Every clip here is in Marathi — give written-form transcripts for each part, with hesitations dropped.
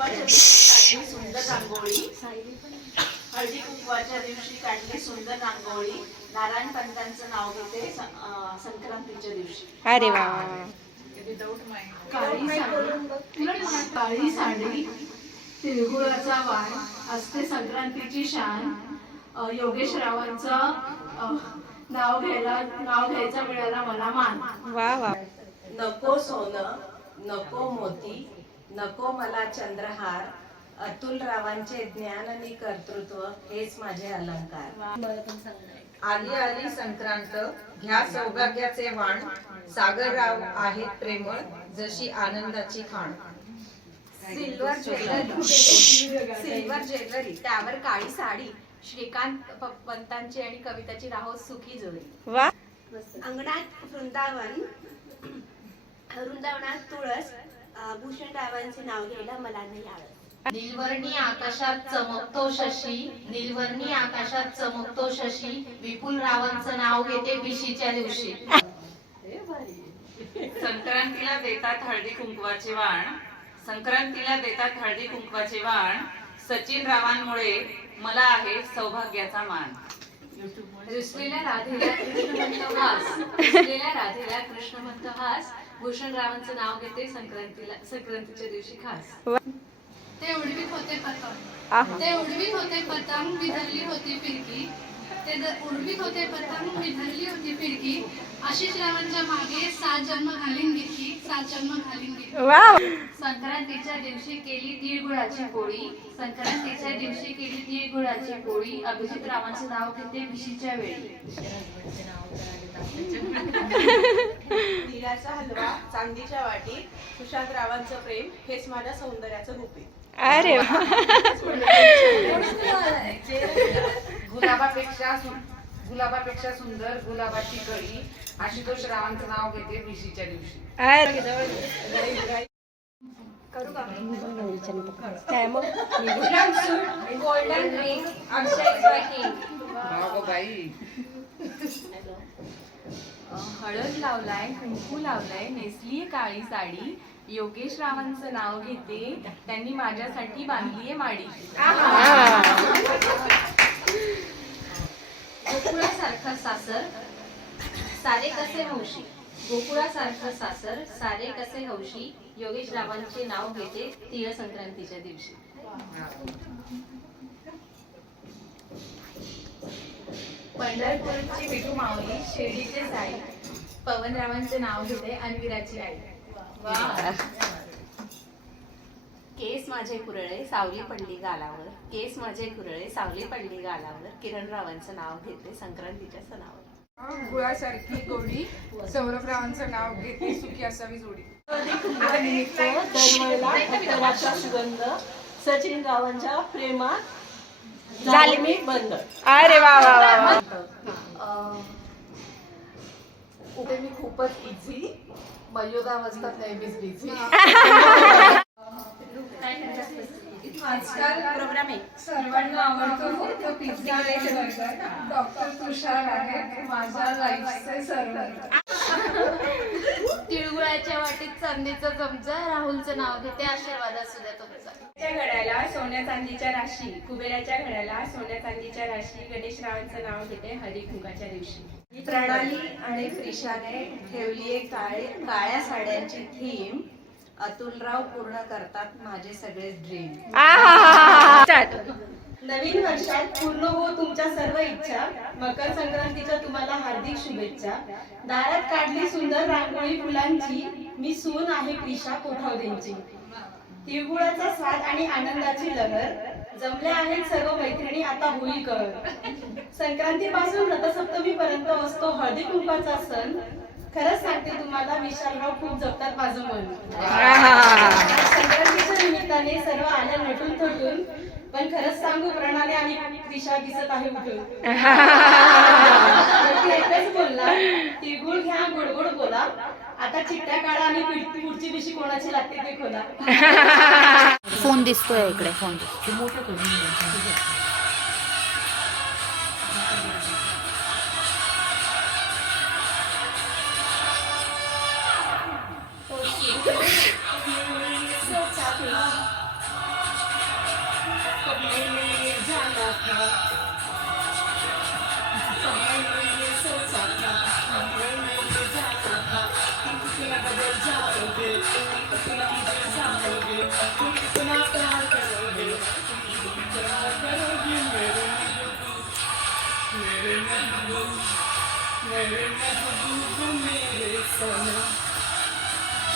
कुंकवाच्या दिवशी काढली सुंदर रांगोळी, हळदी कुंकवाच्या दिवशी काढली सुंदर रांगोळी, नारायण पंतांचं नाव घेते संक्रांतीच्या दिवशी. अरे वा. काळी साडी, तिळगुळाचा वाण असते संक्रांतीची शान. योगेश रावांचं नाव घ्यायचा मिळाला मला मान. वा वा. नको सोनं, नको मोती, नको मला चंद्रहार, अतुल रावांचे ज्ञान आणि कर्तृत्व हेच माझे अलंकार. आली आली संक्रांत, घ्या सौभाग्याचे वाण, सागरराव आहेत प्रेमळ, जशी आनंदाची खाण. सिल्वर ज्वेलरी, त्यावर काळी साडी, श्रीकांत पंतांची आणि कविताची राहो सुखी जोडी. वा. अंगणात वृंदावनात तुळस, भूषण रावांचे नाव घ्यायला मला नाही आवडत. नीलवर्णी आकाशात चमकतो शशी, नीलवर्णी आकाशात चमकतो शशी, विपुल रावांचं नाव घेते विशीच्या दिवशी. संक्रांतीला देतात हळदी कुंकवाचे वाण, संक्रांतीला देतात हळदी कुंकवाचे वाण, सचिन रावांमुळे मला आहे सौभाग्याचा मान. रुसलेल्या राधेला कृष्ण म्हणतो हास, रुसलेल्या राधेला कृष्ण म्हणतो हास, भूषण रावांचं नाव घेते संक्रांतीच्या दिवशी खास. ते उडवीत होते आहा. पतंग, ते उडवीत होते पतंग, विधरली होती फिरकी, ते उडवीत होते पतंग, विधरली होती फिरकी, आशिष रावांच्या मागे 7 जन्म घालीन घेतली, 7 जन्म घालीन घेतली. वा. संक्रांतीच्या दिवशी केली तिळगुळाची पोळी, संक्रांतीच्या दिवशी केली तिळगुळाची पोळी, अभिजित रावांचं नाव घेते विशीच्या वेळी. तिळाचा हलवा चांदीच्या वाटी, सुशांत रावांचं प्रेम हेच माझ्या सौंदर्याचं गुपित. अरे वा. गुलाबापेक्षा सुंदर गुलाबाची कळी, आशुतोष रावांचं नाव घेते विशीच्या दिवशी. काय मग गोल्डन रिंग, अक्षय हळद लावलाय, कुंकू लावलाय, नेसलीये काळी साडी, योगेश रावांचं नाव घेते, त्यांनी माझ्यासाठी बांधलीये माडी. गोकुळासारखं सासर, सारे कसे हौशी, गोकुळासारखं सासर, सारे कसे हौशी, योगेश रावांचे नाव घेते तिळ संक्रांतीच्या दिवशी. पंढरपूरची विठू माऊली, शिर्डीचे साई, पवनरावांचे नाव घेते अन्वीराची आई. केस माझे कुरळे सावली पडली गालावर, केस माझे कुरळे सावली पडली गालावर, किरण रावांचं नाव घेते संक्रांतीच्या सणावर. गुळासारखी गोडी, सौरभ रावांचं नाव घेते सुखी असावी जोडी. दरवळला अत्तराचा सुगंध, सचिन रावांच्या प्रेमात झाले मी बंद. अरे वा वा वा. उभे मी खूपच इझी, मयोदावस्थात नेहमीच बिझी. आजकाल प्रोग्राम आहे. सर्वांना आवडतो तो पिझ्झा आणि बर्गर. डॉक्टर तुषार आहेत माझ्या लाईफचे सर्व. तिळगुळाच्या वाटीत चांदीचा चमचा, राहुलचं नाव घेते आशीर्वादात सुद्धा तुमचा. घड्याला सोन्या चांदीच्या राशी, कुबेराच्या घड्याला सोन्या चांदीच्या राशी, गणेश रावांचं नाव घेते हळदी कुंकाच्या दिवशी. प्रणाली आणि प्रिशाने ठेवलीये काळ्या साड्यांची थीम, अतुलराव पूर्ण करतात माझे सगळे ड्रीम. नवीन वर्षात पूर्ण हो तुमच्या सर्व इच्छा, मकर संक्रांतीच्या तुम्हाला हार्दिक शुभेच्छा. दारात काढली सुंदर रांगोळी फुलांची, मी सून आहे प्रिशा कोठावदेंची. तिळगुळाचा स्वाद आणि आनंदाची लहर, जमल्या आहेत सर्व मैत्रिणी आता होईल कहर. संक्रांतीपासून रथसप्तमी पर्यंत असतो हळदी कुंकाचा सण, खरंच सांगते तुम्हाला विशालराव खूप जपतात माझं मन. संक्रांतीच्या निमित्ताने सर्व आल्या नटून थटून, पण खरंच सांगू प्रणाली आणि प्रिशा दिसत आहे उठून. एकच बोलला, तिळगुळ घ्या गोड गोड बोला, आता चिट्ट्या काढा आणि पुढची दिवशी कोणाची लागते ते खोला. फोन दिसतोय इकडे, फोन कब मैंने ये जाना था, कब मैंने ये सोचा था, कब मैंने ये जाना था, तुम कितना बदल जाओगे, तुम कितना बदल जाओगे, तुम कितना प्यार करोगे, तुम कितना करोगे मेरे महबूब, मेरे महबूब, मेरे सनम,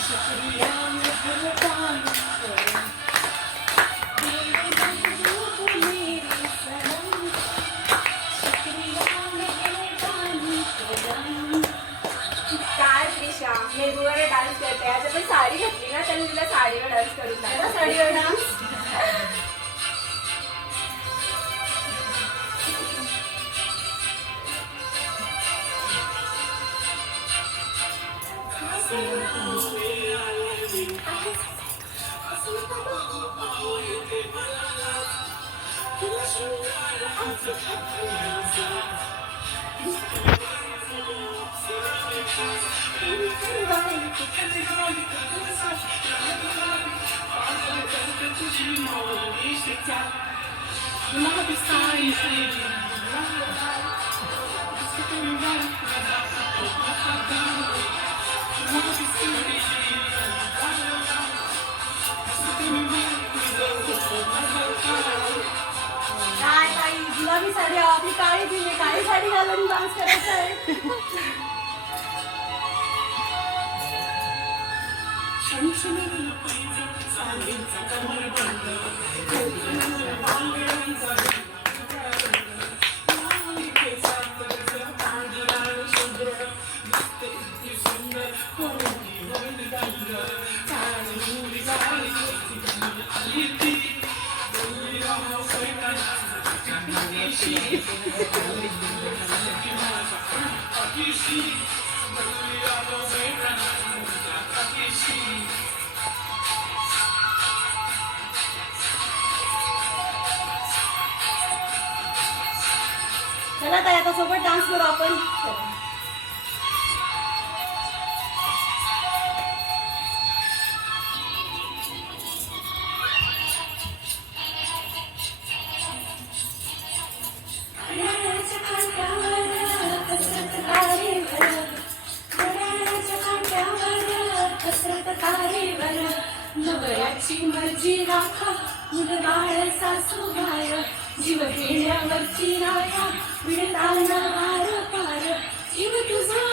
शुक्रिया मेहरबानी करो, मेरे महबूब मेरे सनम, शुक्रिया मेहरबानी करो. काय त्रिशा मेघूवर डान्स करते. आज आपण साडी घातली ना, त्याने तुला साडीवर डान्स करून दाखव. साडीवर डान्स. काय ताई, गुलाबी साडी आपली काळी दिली, काळी साडी घालून डान्स करायचा आहे. चला ताई, आता सोबत डान्स करू आपण. नवऱ्याची मर्जी राखा, मुलबाळ सासू बाय, जीव घेण्यावरची राया, विडताना आर पार, जीव तुझा